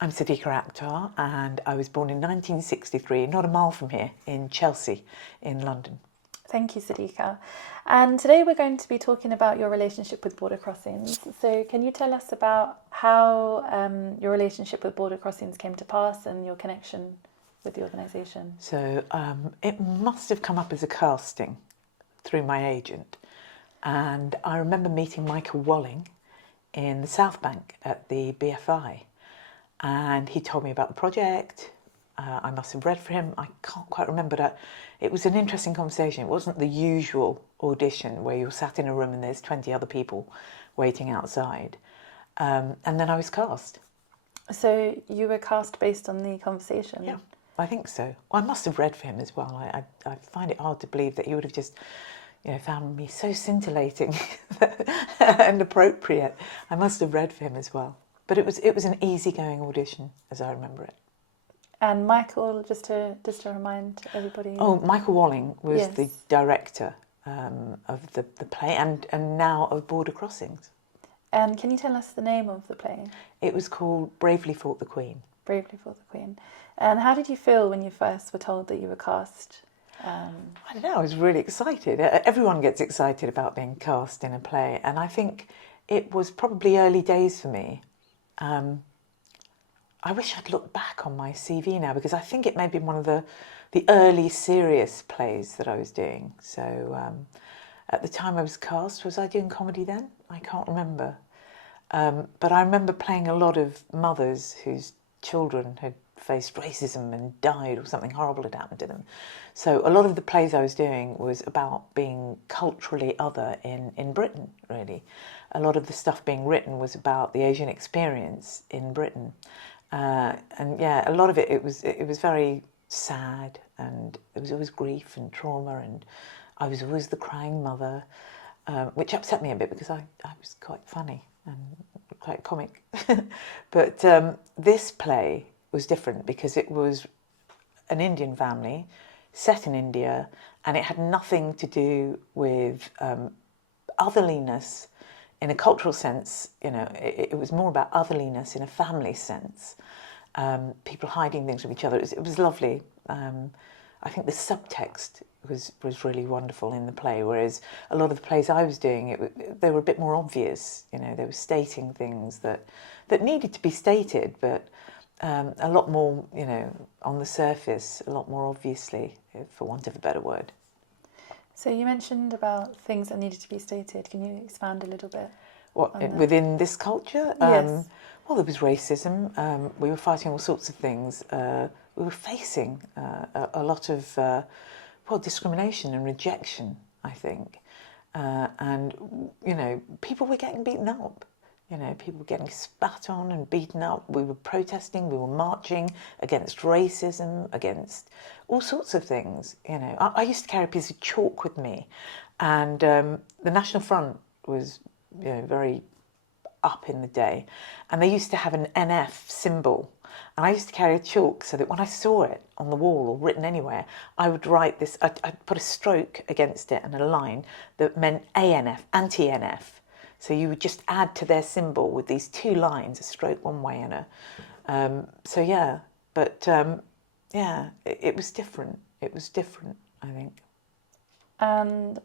I'm Siddiqua Akhtar, and I was born in 1963, not a mile from here, in Chelsea, in London. Thank you, Siddiqua. And today we're going to be talking about your relationship with Border Crossings. So can you tell us about how your relationship with Border Crossings came to pass and your connection with the organisation? So it must have come up as a casting through my agent. And I remember meeting Michael Walling in the South Bank at the BFI. And he told me about the project. I must have read for him. I can't quite remember that. It was an interesting conversation. It wasn't the usual audition where you're sat in a room and there's 20 other people waiting outside. And then I was cast. So you were cast based on the conversation? Yeah, I think so. Well, I must have read for him as well. I find it hard to believe that he would have just, found me so scintillating and appropriate. I must have read for him as well. But it was an easygoing audition, as I remember it. And Michael, just to remind everybody. Oh, Michael Walling was Yes. the director of the play and now of Border Crossings. And can you tell us the name of the play? It was called Bravely Fought the Queen. Bravely Fought the Queen. And how did you feel when you first were told that you were cast? I don't know, I was really excited. Everyone gets excited about being cast in a play, and I think it was probably early days for me. I wish I'd looked back on my CV now, because I think it may be one of the early serious plays that I was doing. So at the time I was cast, was I doing comedy then? I can't remember. But I remember playing a lot of mothers whose children had faced racism and died, or something horrible had happened to them. So a lot of the plays I was doing was about being culturally other in Britain, really. A lot of the stuff being written was about the Asian experience in Britain. And yeah, a lot of it was very sad, and there was always grief and trauma, and I was always the crying mother, which upset me a bit because I was quite funny and quite comic. But this play was different because it was an Indian family set in India, and it had nothing to do with otherliness in a cultural sense. It was more about otherliness in a family sense. People hiding things from each other. It was lovely. I think the subtext was really wonderful in the play, whereas a lot of the plays I was doing, they were a bit more obvious. They were stating things that needed to be stated, but a lot more, on the surface, a lot more obviously, for want of a better word. So you mentioned about things that needed to be stated. Can you expand a little bit? Within this culture? Yes. Well, there was racism. We were fighting all sorts of things. We were facing a lot of discrimination and rejection, I think. And people were getting beaten up. People were getting spat on and beaten up. We were protesting, we were marching against racism, against all sorts of things. I used to carry a piece of chalk with me, and the National Front was very up in the day, and they used to have an NF symbol, and I used to carry a chalk so that when I saw it on the wall or written anywhere, I would write this. I'd put a stroke against it and a line that meant ANF, anti-NF. So you would just add to their symbol with these two lines, a stroke one way and a... So yeah, but yeah, it was different. It was different, I think. And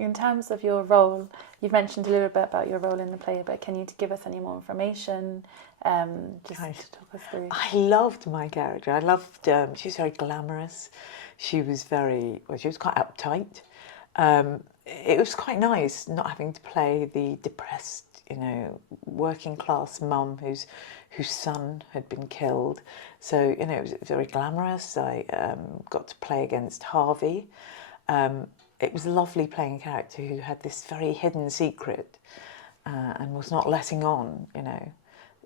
in terms of your role, you've mentioned a little bit about your role in the play, but can you give us any more information? Just talk us through. I loved my character. I loved... she was very glamorous. She was quite uptight. It was quite nice not having to play the depressed, working class mum whose son had been killed. So, it was very glamorous. I got to play against Harvey. It was lovely playing a character who had this very hidden secret and was not letting on,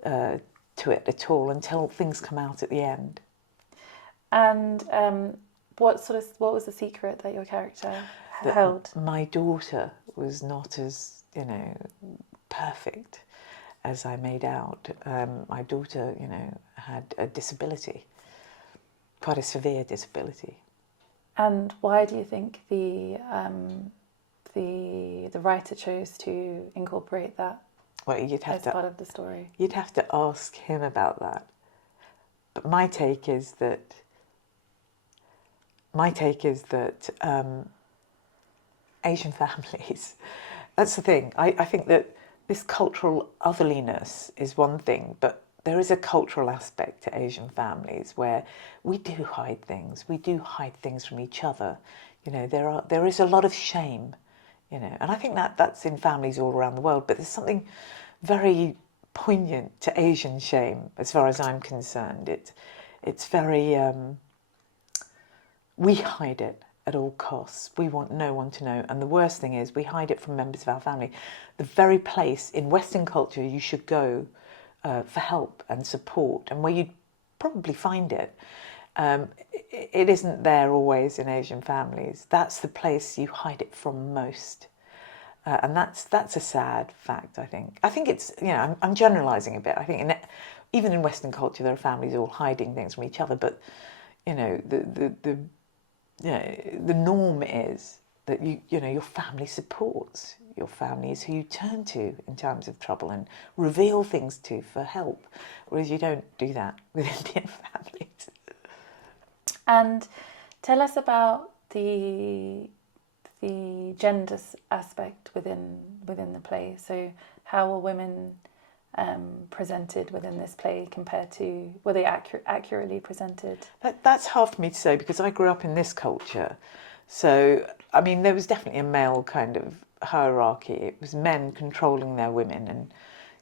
to it at all until things come out at the end. And what was the secret that your character held? My daughter was not as, perfect as I made out. My daughter, had a disability, quite a severe disability. And why do you think the writer chose to incorporate that Well, as part of the story? You'd have to ask him about that. But my take is that Asian families, that's the thing. I think that this cultural otherliness is one thing, but there is a cultural aspect to Asian families where we do hide things. We do hide things from each other. You know, there is a lot of shame, you know, and I think that's in families all around the world, but there's something very poignant to Asian shame as far as I'm concerned. It's very, we hide it at all costs. We want no one to know. And the worst thing is we hide it from members of our family. The very place in Western culture you should go for help and support, and where you'd probably find it, it isn't there always in Asian families. That's the place you hide it from most. And that's a sad fact, I think. I think it's, you know, I'm generalising a bit. I think even in Western culture there are families all hiding things from each other, but, you know, the norm is that you know your family supports. Your family is who you turn to in times of trouble and reveal things to for help, whereas you don't do that with Indian families. And tell us about the gender aspect within the play. So how are women presented within this play compared to, were they accurately presented? That's hard for me to say because I grew up in this culture. So, I mean, there was definitely a male kind of hierarchy. It was men controlling their women and,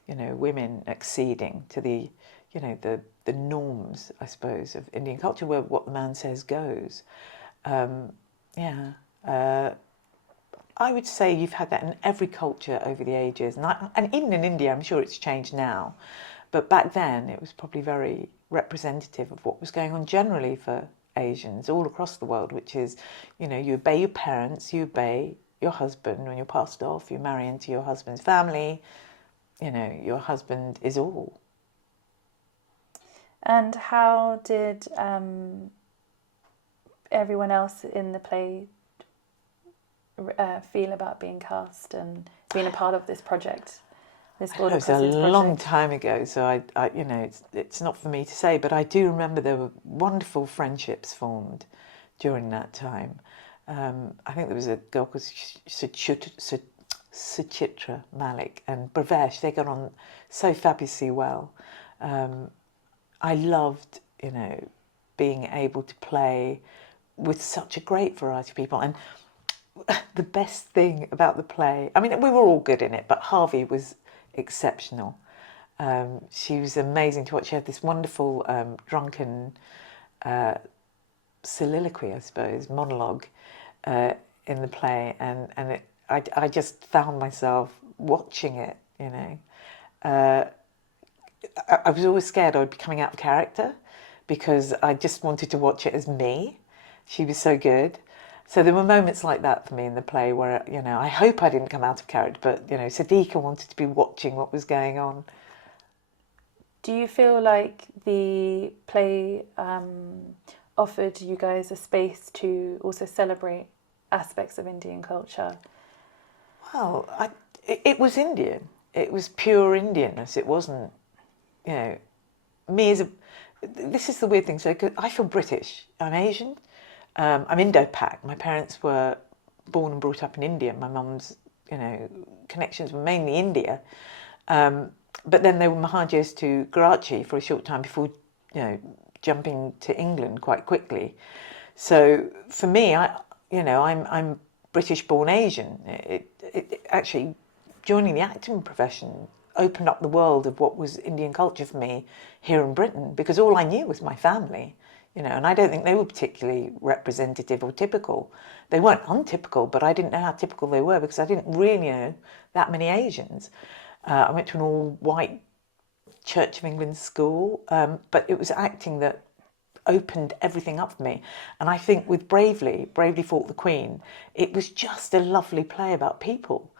you know, women acceding to the, you know, the norms, I suppose, of Indian culture where what the man says goes. I would say you've had that in every culture over the ages, and even in India, I'm sure it's changed now, but back then it was probably very representative of what was going on generally for Asians all across the world, which is, you know, you obey your parents, you obey your husband. When you're passed off, you marry into your husband's family, you know, your husband is all. And how did everyone else in the play feel about being cast and being a part of this project? This It was a long time ago, so I you know, it's not for me to say, but I do remember there were wonderful friendships formed during that time. I think there was a girl called Suchitra Malik and Bravesh. They got on so fabulously well. I loved, you know, being able to play with such a great variety of people. And the best thing about the play, I mean, we were all good in it, but Harvey was exceptional. She was amazing to watch. She had this wonderful drunken soliloquy, I suppose, monologue in the play, and I just found myself watching it, you know. I was always scared I would be coming out of character because I just wanted to watch it as me. She was so good. So there were moments like that for me in the play where, you know, I hope I didn't come out of character, but, you know, Siddiqua wanted to be watching what was going on. Do you feel like the play offered you guys a space to also celebrate aspects of Indian culture? Well, it was Indian. It was pure Indianness. It wasn't, you know, me as a... This is the weird thing. So I feel British. I'm Asian. I'm Indo-Pak. My parents were born and brought up in India. My mum's, you know, connections were mainly India. But then they were Mahajirs to Karachi for a short time before, you know, jumping to England quite quickly. So for me, I'm British-born Asian. It actually, joining the acting profession opened up the world of what was Indian culture for me here in Britain, because all I knew was my family, you know, and I don't think they were particularly representative or typical. They weren't untypical, but I didn't know how typical they were because I didn't really know that many Asians. I went to an all-white Church of England school, but it was acting that opened everything up for me. And I think with Bravely Fought the Queen, it was just a lovely play about people.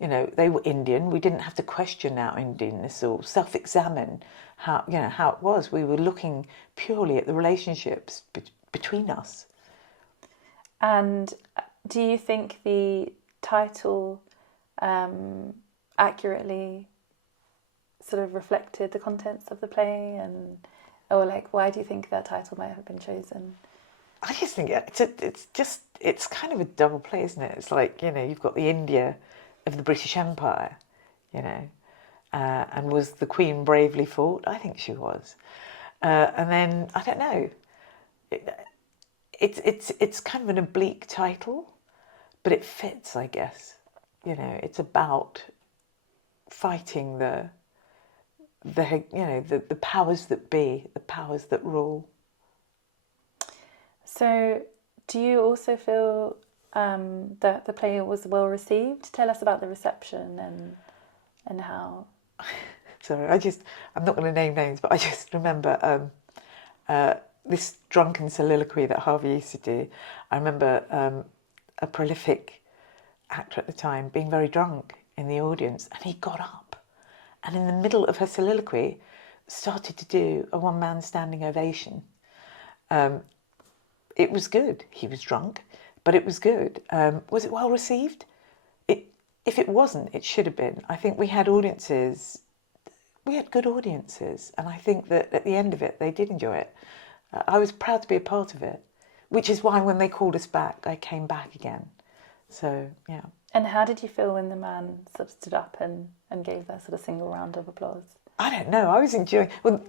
You know, they were Indian. We didn't have to question our Indianness or self-examine how it was. We were looking purely at the relationships between us. And do you think the title accurately sort of reflected the contents of the play and Or like, why do you think that title might have been chosen? I just think it's kind of a double play, isn't it? It's like, you've got the India of the British Empire, and was the Queen bravely fought? I think she was. And then, I don't know, it's kind of an oblique title, but it fits, I guess. It's about fighting the powers that be, the powers that rule. So, do you also feel that the play was well received? Tell us about the reception and how. Sorry, I'm not going to name names, but I just remember this drunken soliloquy that Harvey used to do. I remember a prolific actor at the time being very drunk in the audience, and he got up and in the middle of her soliloquy started to do a one-man standing ovation. It was good. He was drunk, but it was good. Was it well received? If it wasn't, it should have been. I think we had good audiences, and I think that at the end of it, they did enjoy it. I was proud to be a part of it, which is why when they called us back, I came back again. So, yeah. And how did you feel when the man sort of stood up and gave that sort of single round of applause? I don't know. I was enjoying. Well,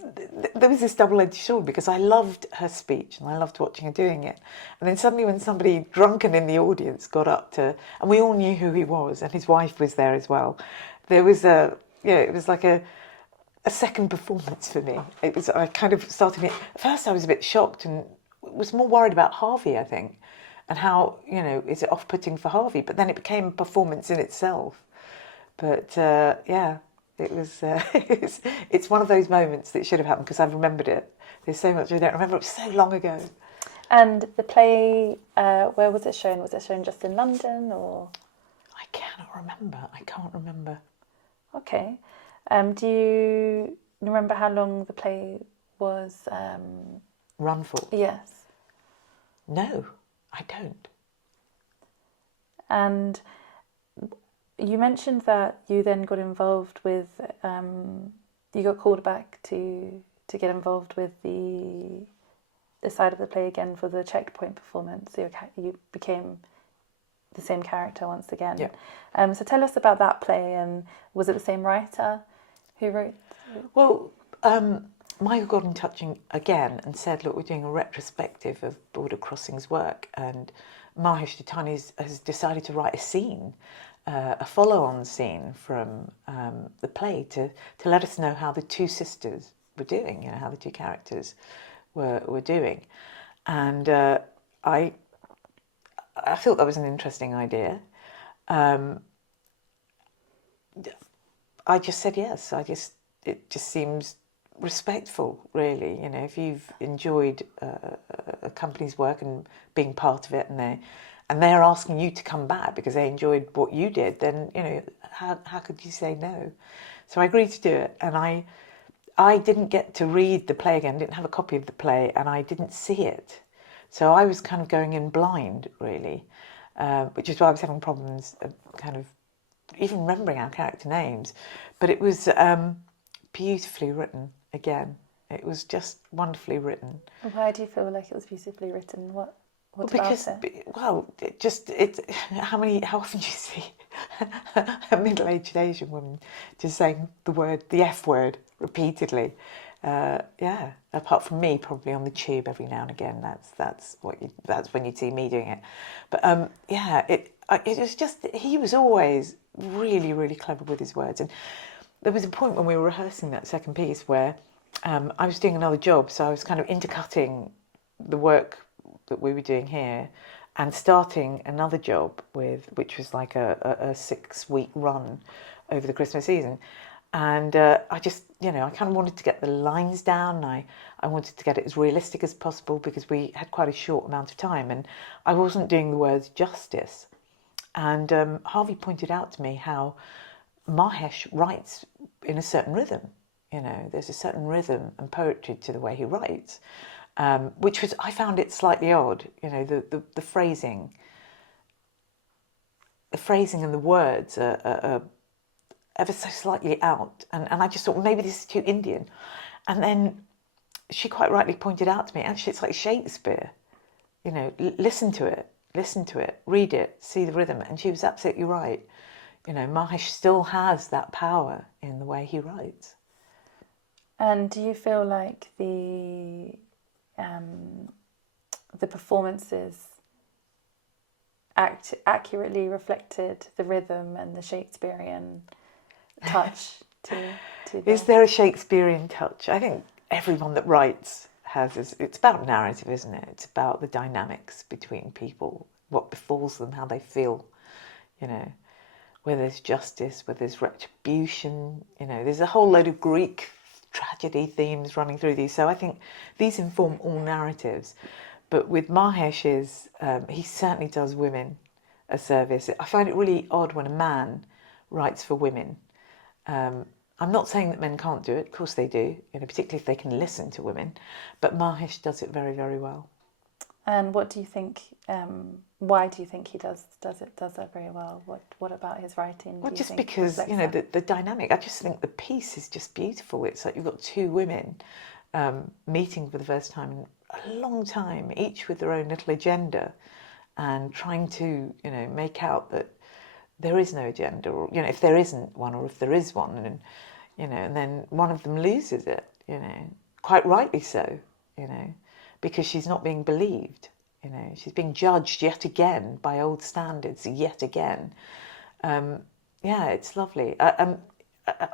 there was this double-edged sword because I loved her speech and I loved watching her doing it. And then suddenly, when somebody drunken in the audience got up to, and we all knew who he was, and his wife was there as well. There was it was like a second performance for me. I kind of started it. At first, I was a bit shocked and was more worried about Harvey, I think, and how is it off-putting for Harvey? But then it became a performance in itself. But yeah. It was. It's one of those moments that should have happened because I've remembered it. There's so much I don't remember. It was so long ago. And the play, where was it shown? Was it shown just in London or? I cannot remember. I can't remember. Okay. Do you remember how long the play was? Run for? Yes. No, I don't. And you mentioned that you then got involved with, you got called back to get involved with the side of the play again for the checkpoint performance. So you became the same character once again. Yeah. So tell us about that play, and was it the same writer who wrote? Well, Michael got in touch again and said, look, we're doing a retrospective of Border Crossing's work, and Mahesh Dattani has decided to write a scene, a follow-on scene from the play to let us know how the two sisters were doing, how the two characters were doing. And I thought that was an interesting idea. I just said yes. It just seems respectful, really. If you've enjoyed a company's work and being part of it, and they're asking you to come back because they enjoyed what you did, then how could you say no? So I agreed to do it, and I didn't get to read the play again. Didn't have a copy of the play, and I didn't see it. So I was kind of going in blind, really, which is why I was having problems kind of even remembering our character names. But it was beautifully written again. It was just wonderfully written. Why do you feel like it was beautifully written? What because, about it? Well, how often do you see a middle-aged Asian woman just saying the F word repeatedly? Yeah, apart from me, probably on the tube every now and again. That's when you see me doing it. But yeah, it was just, he was always really, really clever with his words. And there was a point when we were rehearsing that second piece where I was doing another job, so I was kind of intercutting the work that we were doing here and starting another job which was like a 6-week run over the Christmas season. And I just, I kind of wanted to get the lines down. I wanted to get it as realistic as possible because we had quite a short amount of time and I wasn't doing the words justice. And Harvey pointed out to me how Mahesh writes in a certain rhythm. There's a certain rhythm and poetry to the way he writes, which was, I found it slightly odd. The phrasing and the words are ever so slightly out, and I just thought, well, maybe this is too Indian. And then she quite rightly pointed out to me, actually, it's like Shakespeare. You know, listen to it, read it, see the rhythm. And she was absolutely right. You know, Mahesh still has that power in the way he writes. And do you feel like the performances accurately reflected the rhythm and the Shakespearean touch to the... Is there a Shakespearean touch? I think everyone that writes has this. It's about narrative, isn't it? It's about the dynamics between people, what befalls them, how they feel, you know, where there's justice, where there's retribution, you know, there's a whole load of Greek tragedy themes running through these. So I think these inform all narratives. But with Mahesh's, he certainly does women a service. I find it really odd when a man writes for women. I'm not saying that men can't do it. Of course they do, you know, particularly if they can listen to women. But Mahesh does it very, very well. And what do you think? Why do you think he does that very well? What about his writing? Well, just because, you know, the dynamic. I just think the piece is just beautiful. It's like you've got two women meeting for the first time in a long time, each with their own little agenda, and trying to, you know, make out that there is no agenda, or, you know, if there isn't one, or if there is one, and, you know, and then one of them loses it, you know, quite rightly so, you know, because she's not being believed, you know, she's being judged yet again by old standards yet again. Yeah, it's lovely. I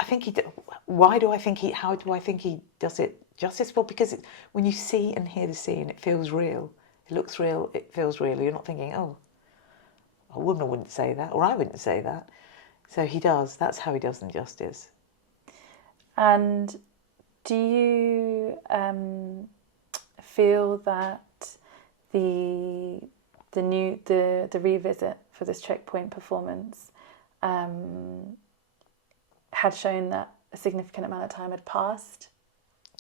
think why do I think how do I think he does it justice? Well, because when you see and hear the scene, it feels real. It looks real. It feels real. You're not thinking, oh, a woman wouldn't say that, or I wouldn't say that. So he does. That's how he does them justice. And do you feel that the revisit for this checkpoint performance had shown that a significant amount of time had passed?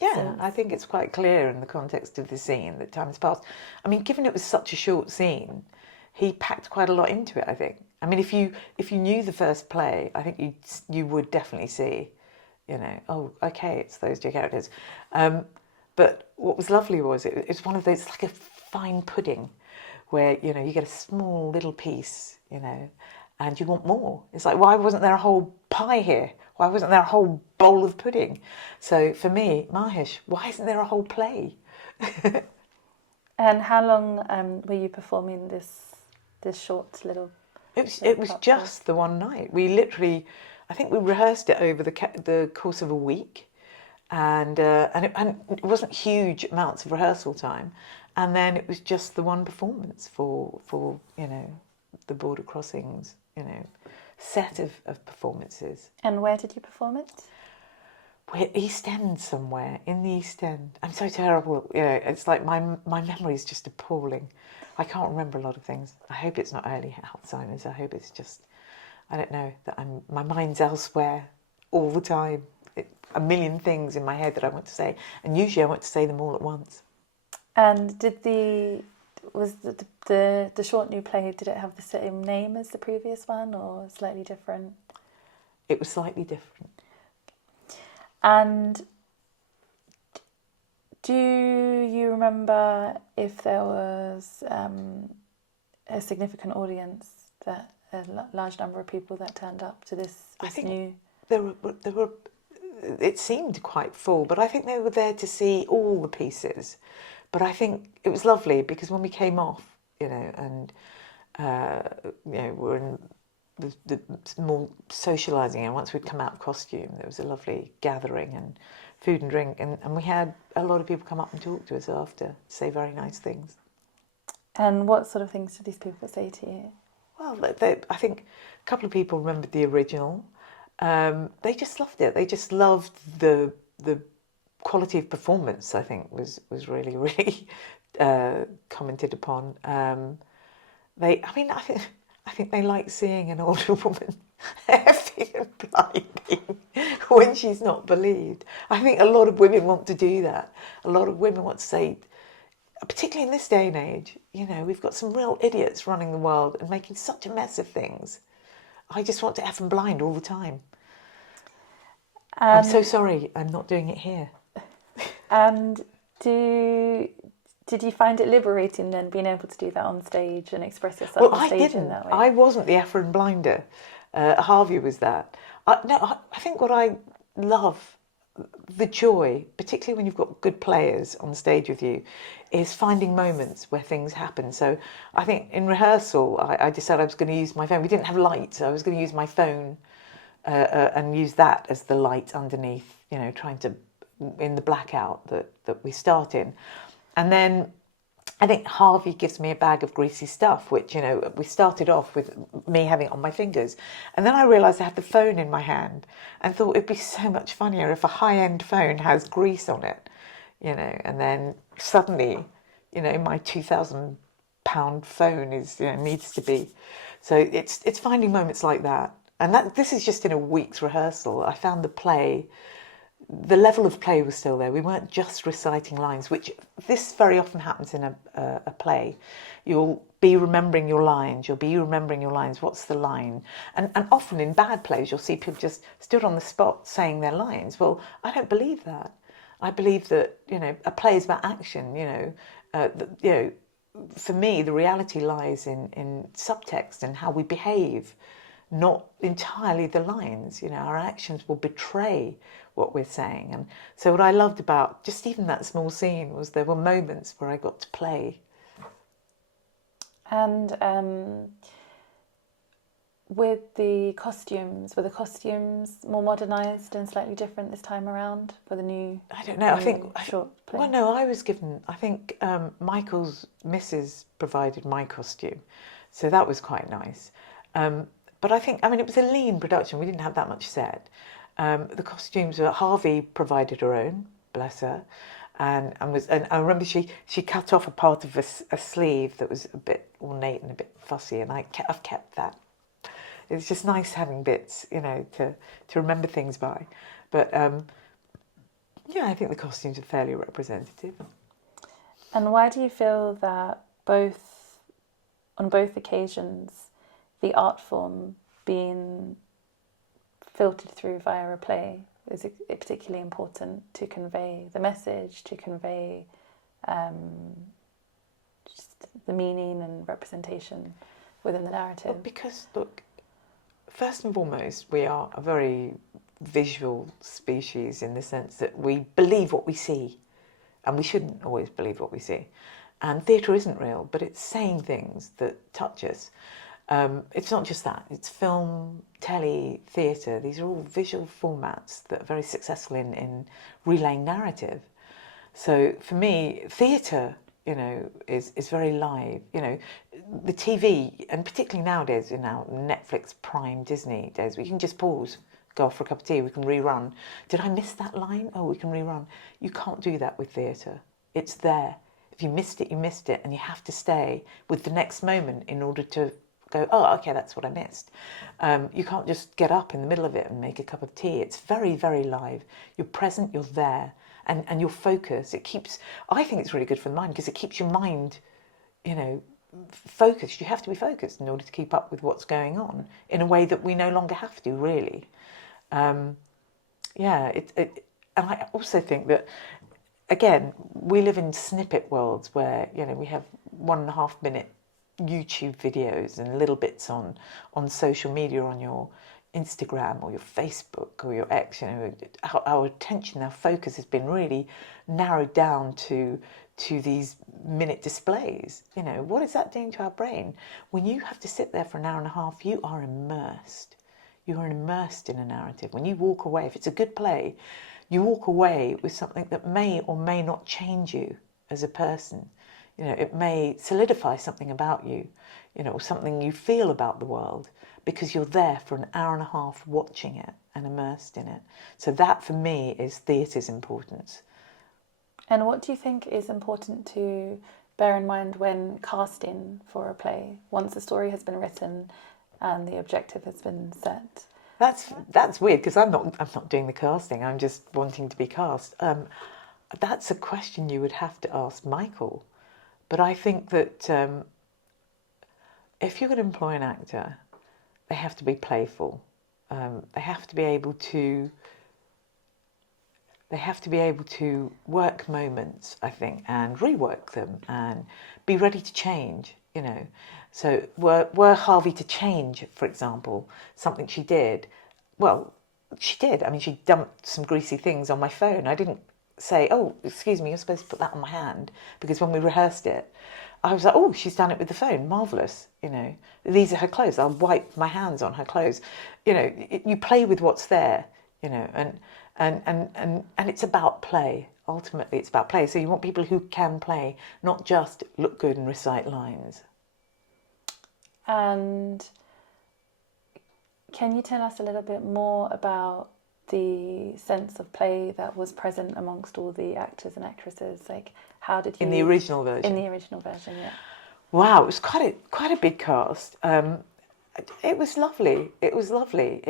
Yeah, I think it's quite clear in the context of the scene that time has passed. I mean, given it was such a short scene, he packed quite a lot into it, I think. I mean, if you knew the first play, I think you would definitely see, you know, oh, okay, it's those two characters. But what was lovely was it's one of those, it's like a fine pudding where, you know, you get a small little piece, you know, and you want more. It's like, why wasn't there a whole pie here? Why wasn't there a whole bowl of pudding? So for me, Mahesh, why isn't there a whole play? And how long were you performing this short little? It was just the one night. We literally, I think we rehearsed it over the course of a week, and it wasn't huge amounts of rehearsal time, and then it was just the one performance for you know, the Border Crossings, you know, set of performances. And where did you perform it? We're East End somewhere, in the East End. I'm so terrible, you know, it's like my memory is just appalling. I can't remember a lot of things. I hope it's not early Alzheimer's. I hope it's just, I don't know, that my mind's elsewhere all the time. A million things in my head that I want to say, and usually I want to say them all at once. And was the short new play, did it have the same name as the previous one, or slightly different? It was slightly different. And do you remember if there was a significant audience, that a large number of people that turned up to this I think new? There were. It seemed quite full, but I think they were there to see all the pieces. But I think it was lovely because when we came off, you know, and you know, we're in the more socialising, and once we'd come out of costume, there was a lovely gathering and food and drink, and we had a lot of people come up and talk to us after, say very nice things. And what sort of things did these people say to you? Well, I think a couple of people remembered the original. They just loved it. They just loved the quality of performance. I think was really, really commented upon. I think they like seeing an older woman effing and blinding when she's not believed. I think a lot of women want to do that. A lot of women want to say, particularly in this day and age, you know, we've got some real idiots running the world and making such a mess of things. I just want to F and blind all the time. I'm so sorry, I'm not doing it here. And Did you find it liberating then, being able to do that on stage and express yourself Well, on I stage in didn't. that way? I wasn't the Efren Blinder. Harvey was that. I think what I love, the joy, particularly when you've got good players on stage with you, is finding moments where things happen. So I think in rehearsal, I decided I was going to use my phone. We didn't have lights, so I was going to use my phone and use that as the light underneath, trying to, in the blackout that we start in. And then I think Harvey gives me a bag of greasy stuff, which, we started off with me having it on my fingers. And then I realised I had the phone in my hand and thought it'd be so much funnier if a high-end phone has grease on it, and then suddenly, my £2,000 phone is, needs to be. So it's finding moments like that. And this is just in a week's rehearsal. I found the level of play was still there. We weren't just reciting lines, which this very often happens in a play. You'll be remembering your lines. What's the line? And often in bad plays, you'll see people just stood on the spot saying their lines. Well, I don't believe that. I believe that, a play is about action, for me, the reality lies in subtext and how we behave, not entirely the lines. Our actions will betray what we're saying. And so what I loved about just even that small scene was there were moments where I got to play. And with the costumes, were the costumes more modernised and slightly different this time around for the new? I don't know. I think short play. Well, no, I was given. I think Michael's missus provided my costume, so that was quite nice. But I think, it was a lean production. We didn't have that much set. The costumes were Harvey provided her own, bless her, and I remember she cut off a part of a sleeve that was a bit ornate and a bit fussy, and I've kept that. It's just nice having bits, to remember things by. But I think the costumes are fairly representative. And why do you feel that on both occasions, the art form being filtered through via a play is particularly important to convey the message, to convey just the meaning and representation within the narrative? Well, because, look, first and foremost, we are a very visual species in the sense that we believe what we see, and we shouldn't always believe what we see. And theatre isn't real, but it's saying things that touch us. It's not just that, it's film, telly, theatre. These are all visual formats that are very successful in relaying narrative. So for me, theatre, is very live. The TV, and particularly nowadays, Netflix, Prime, Disney days, we can just pause, go off for a cup of tea, we can rerun. Did I miss that line? Oh, we can rerun. You can't do that with theatre. It's there. If you missed it, you missed it, and you have to stay with the next moment in order to go, oh, okay, that's what I missed. You can't just get up in the middle of it and make a cup of tea. It's very, very live. You're present, you're there, and your focus. I think it's really good for the mind because it keeps your mind, focused. You have to be focused in order to keep up with what's going on in a way that we no longer have to, really. And I also think that, again, we live in snippet worlds where, we have 1.5 minute YouTube videos and little bits on social media, on your Instagram or your Facebook or your X. Our attention, our focus has been really narrowed down to these minute displays. What is that doing to our brain? When you have to sit there for an hour and a half, you are immersed. You are immersed in a narrative. When you walk away, if it's a good play, you walk away with something that may or may not change you as a person. It may solidify something about you, or something you feel about the world, because you're there for an hour and a half watching it and immersed in it. So that, for me, is theatre's importance. And what do you think is important to bear in mind when casting for a play, once the story has been written and the objective has been set? That's weird, because I'm not doing the casting. I'm just wanting to be cast. That's a question you would have to ask Michael. But I think that if you're going to employ an actor, they have to be playful. They have to be able to They have to be able to work moments, I think, and rework them and be ready to change, you know. So were Harvey to change, for example, something she did, well, she did. I mean, she dumped some greasy things on my phone. I didn't say, oh, excuse me, you're supposed to put that on my hand, because when we rehearsed it, I was like, oh, she's done it with the phone, marvellous, you know. These are her clothes, I'll wipe my hands on her clothes. You know, you play with what's there, you know, and it's about play. Ultimately, it's about play. So you want people who can play, not just look good and recite lines. And can you tell us a little bit more about the sense of play that was present amongst all the actors and actresses? Like, how did you... In the original version? In the original version, yeah. Wow, it was quite a big cast. It was lovely. It was lovely.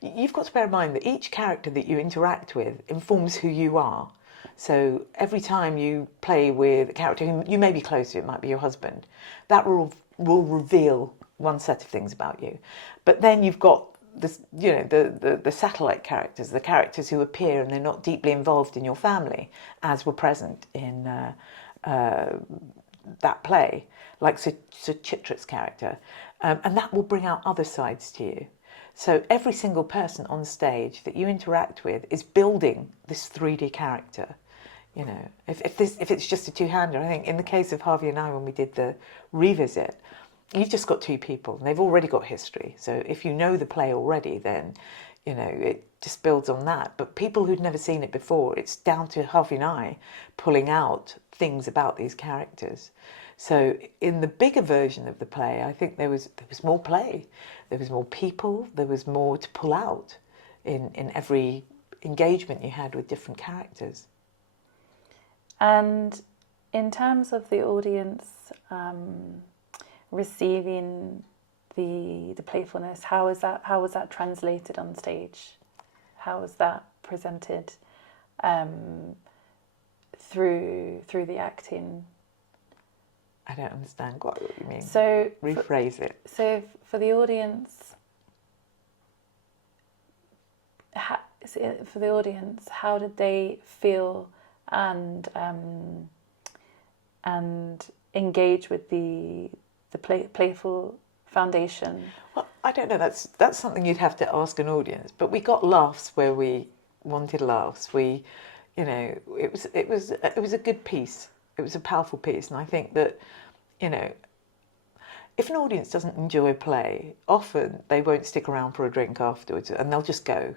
You've got to bear in mind that each character that you interact with informs who you are. So every time you play with a character who you may be close to, it might be your husband, that will reveal one set of things about you. But then you've got this, you know, the satellite characters, the characters who appear and they're not deeply involved in your family, as were present in that play, like Sir Chitrat's character, and that will bring out other sides to you. So every single person on stage that you interact with is building this 3D character. You know, if it's just a two-hander, I think in the case of Harvey and I, when we did the revisit, you've just got two people and they've already got history. So if you know the play already, then, you know, it just builds on that. But people who'd never seen it before, it's down to Harvey and I pulling out things about these characters. So in the bigger version of the play, I think there was more play, there was more people, there was more to pull out in every engagement you had with different characters. And in terms of the audience receiving the playfulness, how was that translated on stage? How was that presented through the acting? I don't understand quite what you mean. So rephrase it. So for the audience, how did they feel and engage with the playful foundation? Well, I don't know. That's something you'd have to ask an audience. But we got laughs where we wanted laughs. We, you know, it was a good piece. It was a powerful piece, and I think that, you know, if an audience doesn't enjoy a play, often they won't stick around for a drink afterwards, and they'll just go.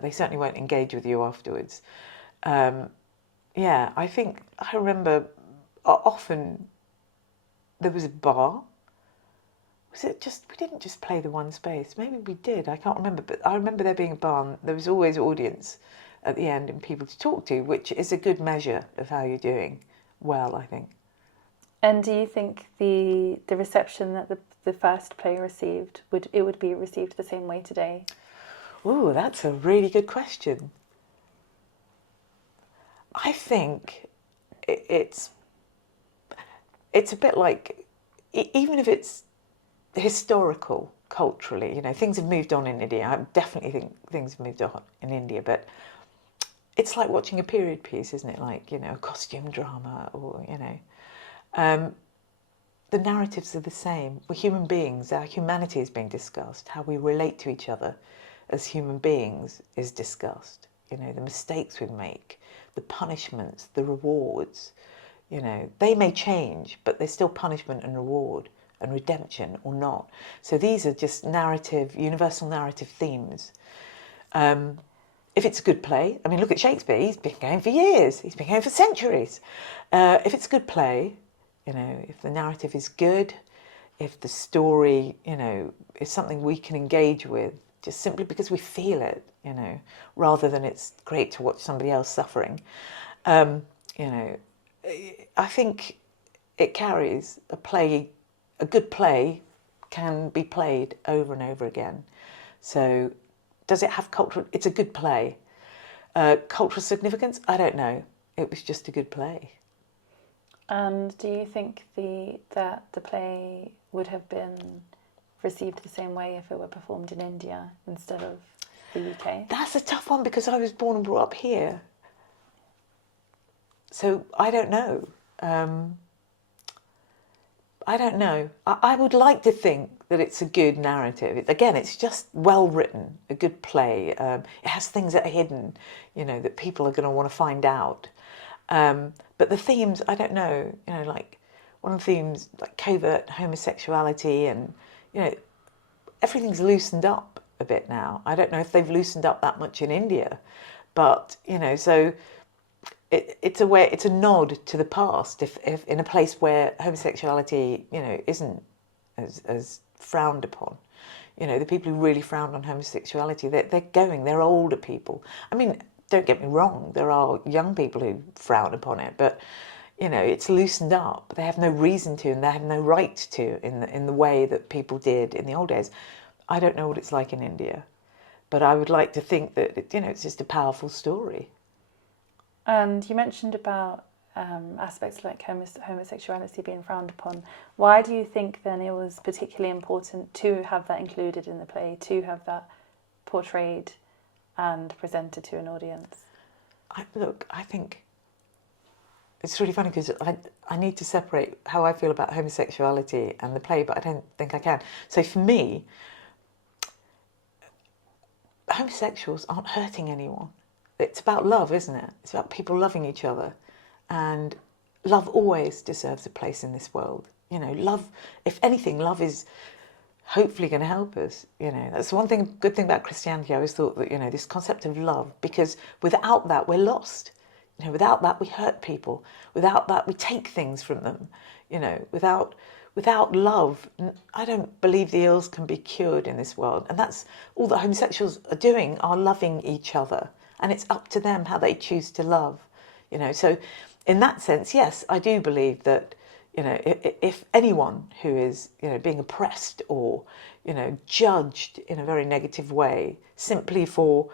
They certainly won't engage with you afterwards. Yeah, I remember often there was a bar. Was it just, we didn't just play the one space? Maybe we did, I can't remember, but I remember there being a bar and there was always audience at the end and people to talk to, which is a good measure of how you're doing well, I think. And do you think the reception that the first play received, would be received the same way today? Oh, that's a really good question. I think it's a bit like, even if it's historical, culturally, you know, things have moved on in India. I definitely think things have moved on in India, but it's like watching a period piece, isn't it? Like, you know, a costume drama, or, you know, the narratives are the same. We're human beings. Our humanity is being discussed. How we relate to each other as human beings is discussed. You know, the mistakes we make, the punishments, the rewards, you know, they may change, but there's still punishment and reward and redemption or not. So these are just narrative, universal narrative themes. If it's a good play, I mean, look at Shakespeare, he's been going for years, he's been going for centuries. If it's a good play, you know, if the narrative is good, if the story, you know, is something we can engage with, just simply because we feel it, you know, rather than it's great to watch somebody else suffering, you know, I think it carries a play. A good play can be played over and over again. So does it have cultural... It's a good play. Cultural significance? I don't know. It was just a good play. And do you think that the play would have been received the same way if it were performed in India instead of the UK? That's a tough one because I was born and brought up here. So I don't know. I don't know. I would like to think that it's a good narrative. Again, it's just well written, a good play. It has things that are hidden, that people are going to want to find out. But the themes, I don't know. Like one of the themes, like covert homosexuality, and everything's loosened up a bit now. I don't know if they've loosened up that much in India, but so. It's a nod to the past. If in a place where homosexuality, isn't as frowned upon, the people who really frowned on homosexuality, they're older people. I mean, don't get me wrong, there are young people who frown upon it, but it's loosened up. They have no reason to, and they have no right to, in the way that people did in the old days. I don't know what it's like in India, but I would like to think that it's just a powerful story. And you mentioned about aspects like homosexuality being frowned upon. Why do you think then it was particularly important to have that included in the play, to have that portrayed and presented to an audience? I think it's really funny because I need to separate how I feel about homosexuality and the play, but I don't think I can. So for me, homosexuals aren't hurting anyone. It's about love, isn't it? It's about people loving each other. And love always deserves a place in this world. Love, if anything, love is hopefully going to help us. That's one thing, good thing about Christianity. I always thought that, this concept of love, because without that, we're lost. Without that, we hurt people. Without that, we take things from them. Without love, I don't believe the ills can be cured in this world. And that's all that homosexuals are doing, are loving each other. And it's up to them how they choose to love, So in that sense, yes, I do believe that, if anyone who is, being oppressed or, judged in a very negative way simply for,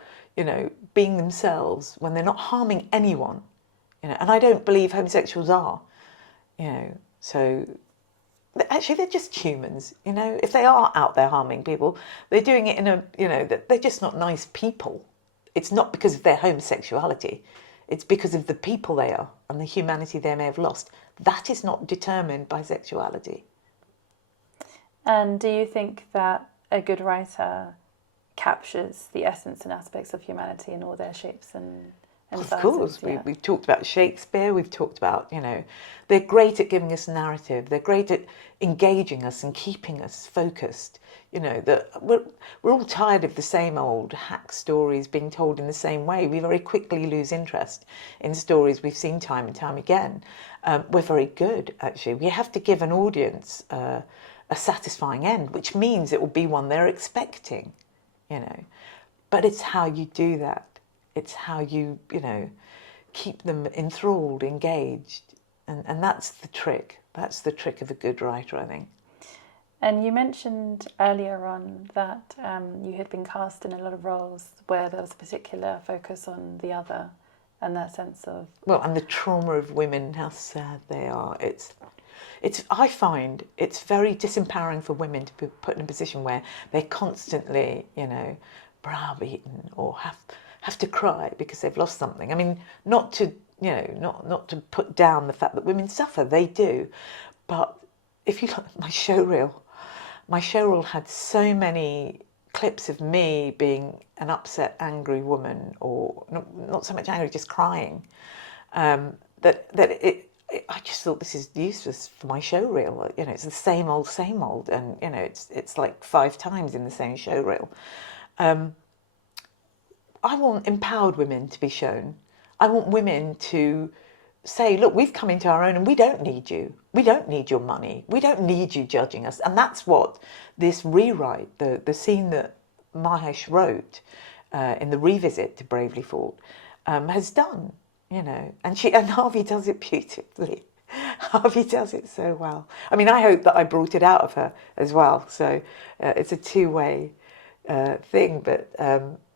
being themselves when they're not harming anyone, and I don't believe homosexuals are, so actually they're just humans, if they are out there harming people, they're doing it in a, they're just not nice people. It's not because of their homosexuality. It's because of the people they are and the humanity they may have lost. That is not determined by sexuality. And do you think that a good writer captures the essence and aspects of humanity in all their shapes and Of sizes? course, Yeah. we've talked about Shakespeare, we've talked about, they're great at giving us narrative, they're great at engaging us and keeping us focused. That we're all tired of the same old hack stories being told in the same way. We very quickly lose interest in stories we've seen time and time again. We're very good, actually. We have to give an audience a satisfying end, which means it will be one they're expecting, But it's how you do that. It's how you, keep them enthralled, engaged. And that's the trick. That's the trick of a good writer, I think. And you mentioned earlier on that you had been cast in a lot of roles where there was a particular focus on the other and that sense of... Well, and the trauma of women, how sad they are. I find it's very disempowering for women to be put in a position where they're constantly, browbeaten or have to cry because they've lost something. I mean, not to put down the fact that women suffer, they do. But if you look at my showreel had so many clips of me being an upset, angry woman, or not so much angry, just crying, I just thought this is useless for my showreel. It's the same old, and it's like 5 times in the same showreel. I want empowered women to be shown. I want women to say, look, we've come into our own and we don't need you. We don't need your money. We don't need you judging us. And that's what this rewrite, the scene that Mahesh wrote in the revisit to Bravely Fought, has done, And Harvey does it beautifully. Harvey does it so well. I mean, I hope that I brought it out of her as well. So it's a two-way thing, but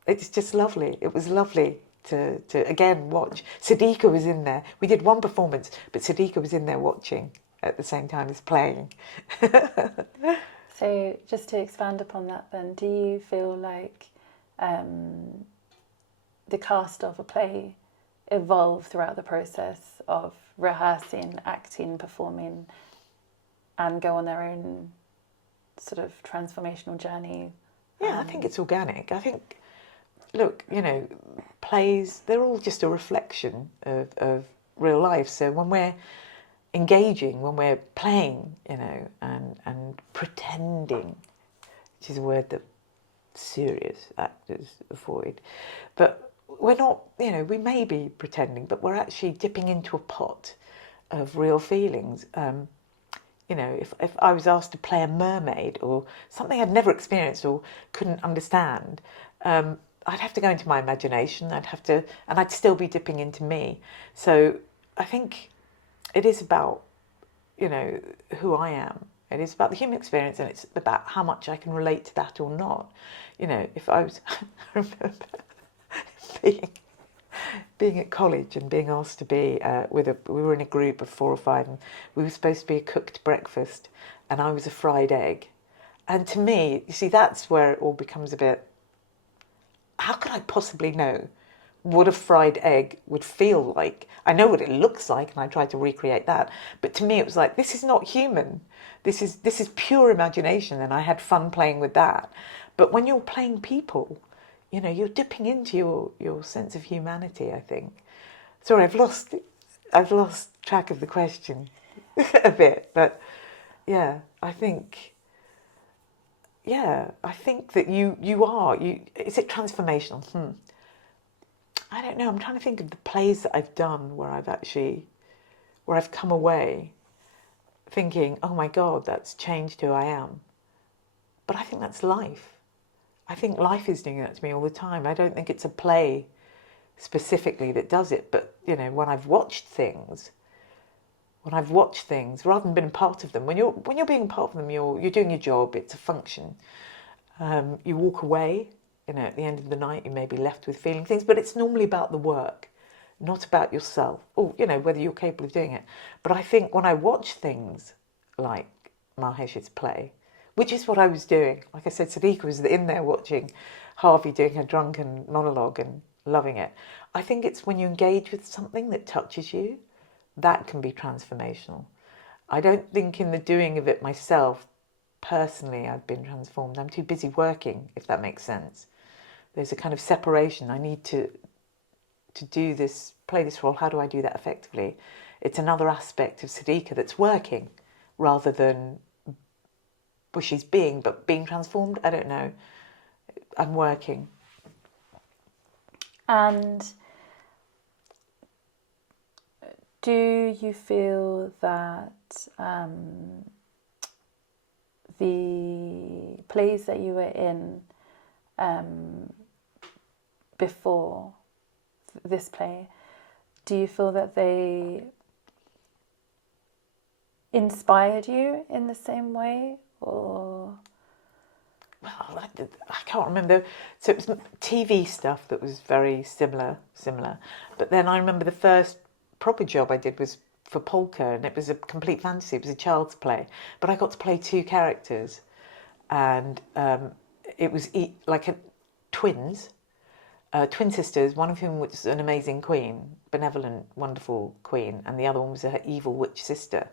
it's just lovely. It was lovely to again watch. Siddiqua was in there. We did one performance, but Siddiqua was in there watching at the same time as playing. So just to expand upon that then, do you feel like the cast of a play evolve throughout the process of rehearsing, acting, performing, and go on their own sort of transformational journey? Yeah, I think it's organic. I think, look, you know, plays, they're all just a reflection of real life. So when we're engaging, when we're playing, you know, and pretending, which is a word that serious actors avoid, but we're not, you know, we may be pretending, but we're actually dipping into a pot of real feelings. You know, if I was asked to play a mermaid or something I'd never experienced or couldn't understand, I'd have to go into my imagination. And I'd still be dipping into me. So I think it is about, you know, who I am. It is about the human experience, and it's about how much I can relate to that or not. You know, if I was, I remember being at college and being asked to be we were in a group of 4 or 5, and we were supposed to be a cooked breakfast, and I was a fried egg. And to me, you see, that's where it all becomes a bit, how could I possibly know what a fried egg would feel like? I know what it looks like, and I tried to recreate that, but to me it was like, this is not human. This is pure imagination, and I had fun playing with that. But when you're playing people, you know, you're dipping into your sense of humanity, I think. Sorry, I've lost track of the question a bit, but yeah, I think that is it transformational? I don't know. I'm trying to think of the plays that I've done where I've come away thinking, oh my God, that's changed who I am. But I think that's life. I think life is doing that to me all the time. I don't think it's a play specifically that does it, but you know, when I've watched things, rather than being part of them, when you're being part of them, you're doing your job. It's a function. You walk away. You know, at the end of the night, you may be left with feeling things, but it's normally about the work, not about yourself, or you know, whether you're capable of doing it. But I think when I watch things like Mahesh's play, which is what I was doing. Like I said, Siddiqua was in there watching Harvey doing her drunken monologue and loving it. I think it's when you engage with something that touches you, that can be transformational. I don't think in the doing of it myself, personally, I've been transformed. I'm too busy working, if that makes sense. There's a kind of separation. I need to do this, play this role. How do I do that effectively? It's another aspect of Siddiqua that's working rather than well, she's being transformed. I don't know. I'm working. And do you feel that the plays that you were in before this play, do you feel that they inspired you in the same way? Or well, I can't remember. So it was TV stuff that was very similar. But then I remember the first proper job I did was for Polka, and it was a complete fantasy. It was a child's play, but I got to play 2 characters, and it was like twins, twin sisters. One of whom was an amazing queen, benevolent, wonderful queen, and the other one was her evil witch sister,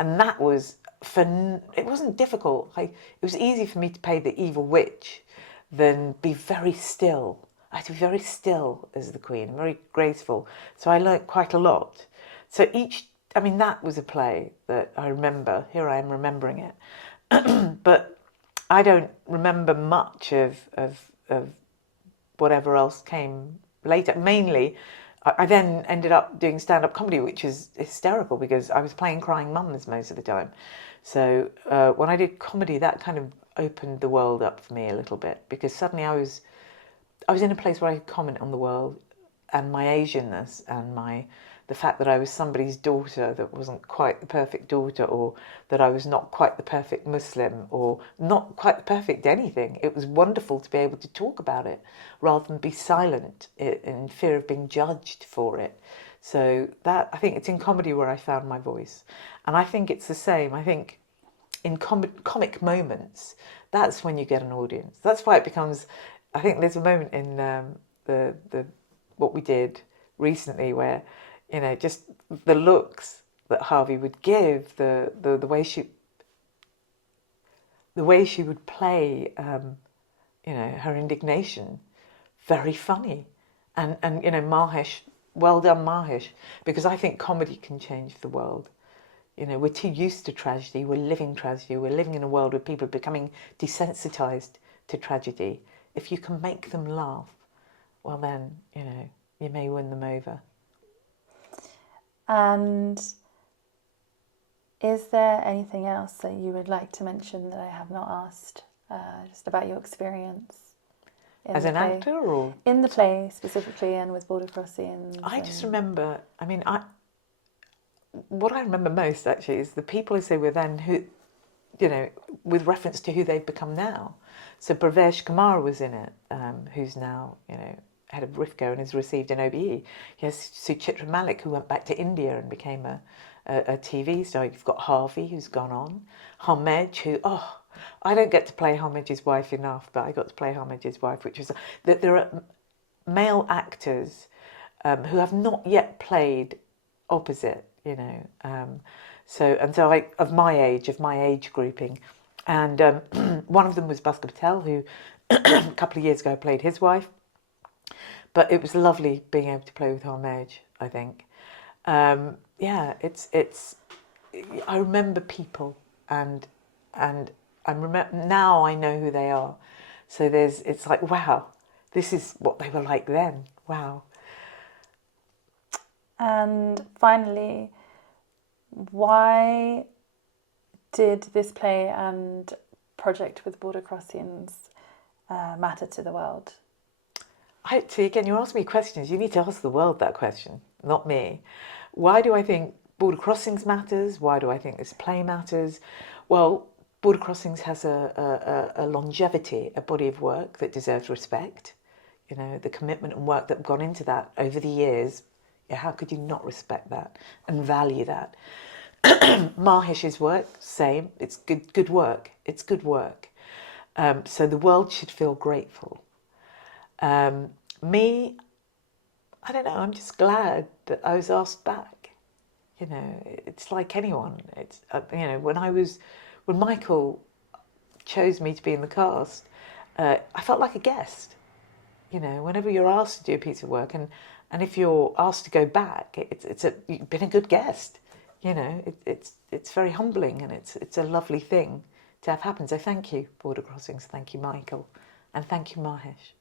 and that was. It wasn't difficult. It was easy for me to play the evil witch than be very still. I had to be very still as the queen, very graceful. So I learnt quite a lot. So that was a play that I remember. Here I am remembering it. But I don't remember much of whatever else came later. Mainly, I then ended up doing stand-up comedy, which is hysterical because I was playing crying mums most of the time. So when I did comedy, that kind of opened the world up for me a little bit, because suddenly I was in a place where I could comment on the world and my Asianness and the fact that I was somebody's daughter that wasn't quite the perfect daughter, or that I was not quite the perfect Muslim, or not quite the perfect anything. It was wonderful to be able to talk about it rather than be silent in fear of being judged for it. So that, I think it's in comedy where I found my voice. And I think it's the same. I think in comic moments, that's when you get an audience. That's why it becomes, I think there's a moment in the what we did recently where, you know, just the looks that Harvey would give, the way she would play, you know, her indignation, very funny. And you know, Mahesh, well done, Mahesh, because I think comedy can change the world. You know, we're too used to tragedy, we're living tragedy, we're living in a world where people are becoming desensitized to tragedy. If you can make them laugh, well then, you know, you may win them over. And is there anything else that you would like to mention that I have not asked, just about your experience? As an actor, or in the play specifically, and with Border Crossings? I just remember, I mean, what I remember most actually is the people as they were then, who, you know, with reference to who they've become now. So Pravesh Kumar was in it, who's now, you know, head of RIFCO and has received an OBE. He has Suchitra Malik, who went back to India and became a TV star. You've got Harvey, who's gone on. Homage, who, I don't get to play Homage's wife enough, but I got to play Homage's wife, which was that there are male actors who have not yet played opposite, you know. So of my age grouping, and one of them was Bhaskar Patel, who a couple of years ago played his wife. But it was lovely being able to play with Homage, I think. Yeah, it's. I remember people, and now I know who they are. So it's like, wow, this is what they were like then. Wow. And finally, why did this play and project with Border Crossings matter to the world? See, again, you're asking me questions. You need to ask the world that question, not me. Why do I think Border Crossings matters? Why do I think this play matters? Well, Border Crossings has a longevity, a body of work that deserves respect. You know, the commitment and work that have gone into that over the years. Yeah, how could you not respect that and value that? Mahesh's work, same. It's good work. It's good work. So the world should feel grateful. Me, I don't know, I'm just glad that I was asked back. You know, it's like anyone. It's, you know, when Michael chose me to be in the cast, I felt like a guest. You know, whenever you're asked to do a piece of work, and if you're asked to go back, you've been a good guest. You know, it's very humbling, and it's a lovely thing to have happen. So thank you, Border Crossings. Thank you, Michael, and thank you, Mahesh.